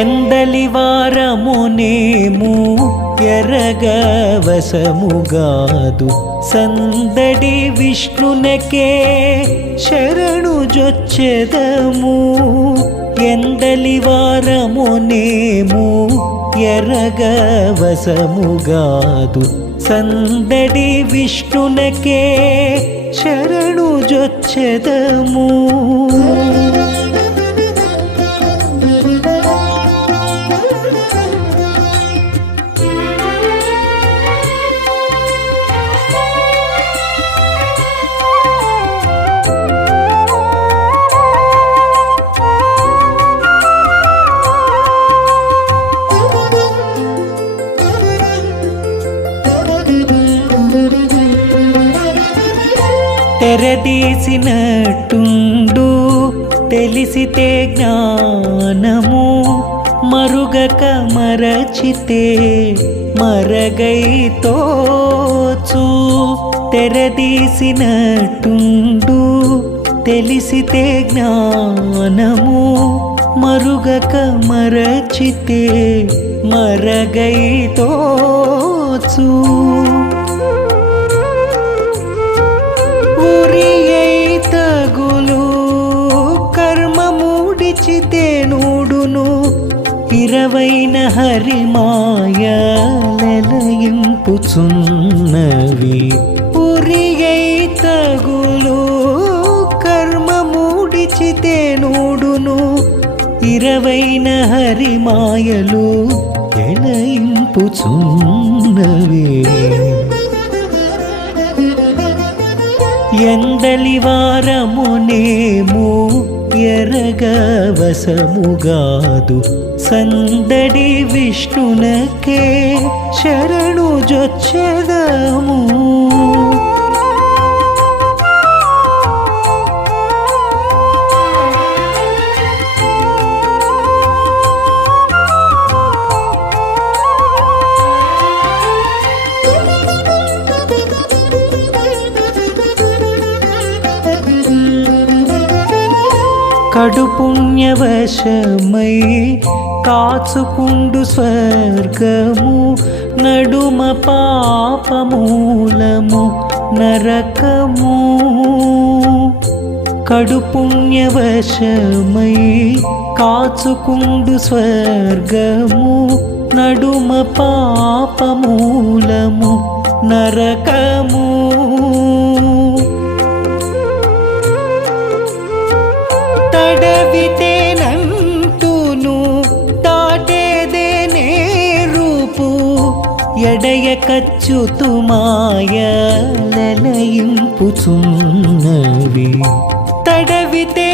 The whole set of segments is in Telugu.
ఎందలి వారమునేము ఎరగవసముగాదు. సందడి విష్ణునకే శరణు జొచ్చెదము. ఎందలి వారమునేము ఎరగవసముగాదు. సందడి విష్ణునకే శరణు జొచ్చెదము. తెరదీసినట్టుండు తెలిసితే జ్ఞానము మరుగక మరచితే మరగైతోచు తెరదీసినట్టుండు తెలిసితే జ్ఞానము మరుగక మరచితే మరగైతోచు నూడును ఇరవైన హరిమాయ లెలయింపుచున్నవి ఉరియై తగులు కర్మ మూడిచితే నూడును ఇరవైన హరిమాయలు ఎలయింపుచున్నవి. ఎందలి వారమునేము ఎరగవసముగాదు సందడి విష్ణునకే శరణు జొచ్చెదము. కడు పుణ్యవశమై కాచుకుండు స్వర్గము నడుమ పాపమూలము నరకము కడు పుణ్యవశమై కాచుకుండు స్వర్గము నడుమ పాపమూలము నరకము ఎడయ కచ్చుతుమాయలయింపుచున్నవి తడవితేనంటూను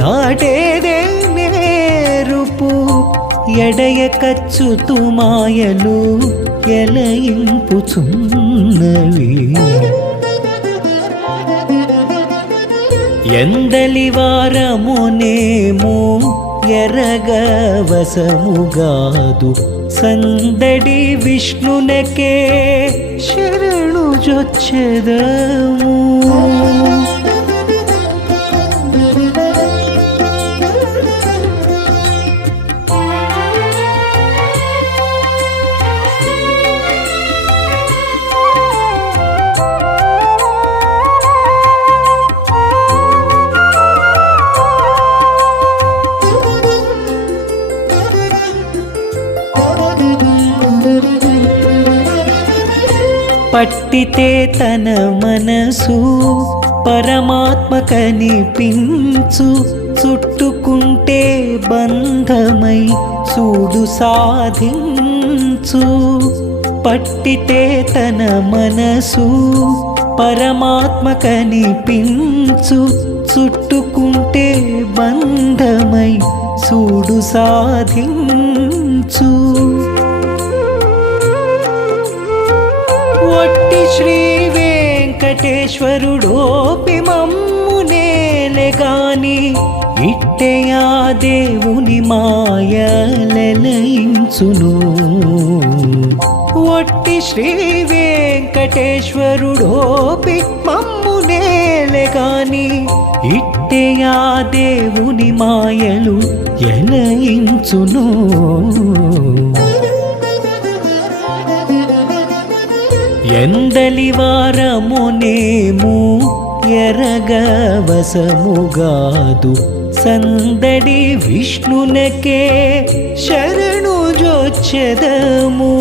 దాటేదే నేరుపు ఎడయ కచ్చుతుమాయలు ఎలయింపుచున్నవి ఎందలి వారమునేము ఎరగవసముగాదు. సందడి విష్ణునకే శరణు జొచ్చెదము పట్టితే తన మనసు పరమాత్మ కనిపించు చుట్టుకుంటే బంధమై చూడు సాధించు. పట్టితే తన మనసు పరమాత్మ కనిపించు చుట్టుకుంటే బంధమై చూడు సాధించు. కోటి శ్రీ వెంకటేశ్వరుడోపి మమ్మునేలే గాని ఇట్టెయా దేవుని మాయలయించును ఒట్టి శ్రీ వెంకటేశ్వరుడోపి మమ్మునేలే గాని ఇట్ట దేవుని మాయలు ఎలయించును. ఎందలి వారమునేము ఎరగవసముగాదు సందడి విష్ణునకే శరణు జొచ్చెదము.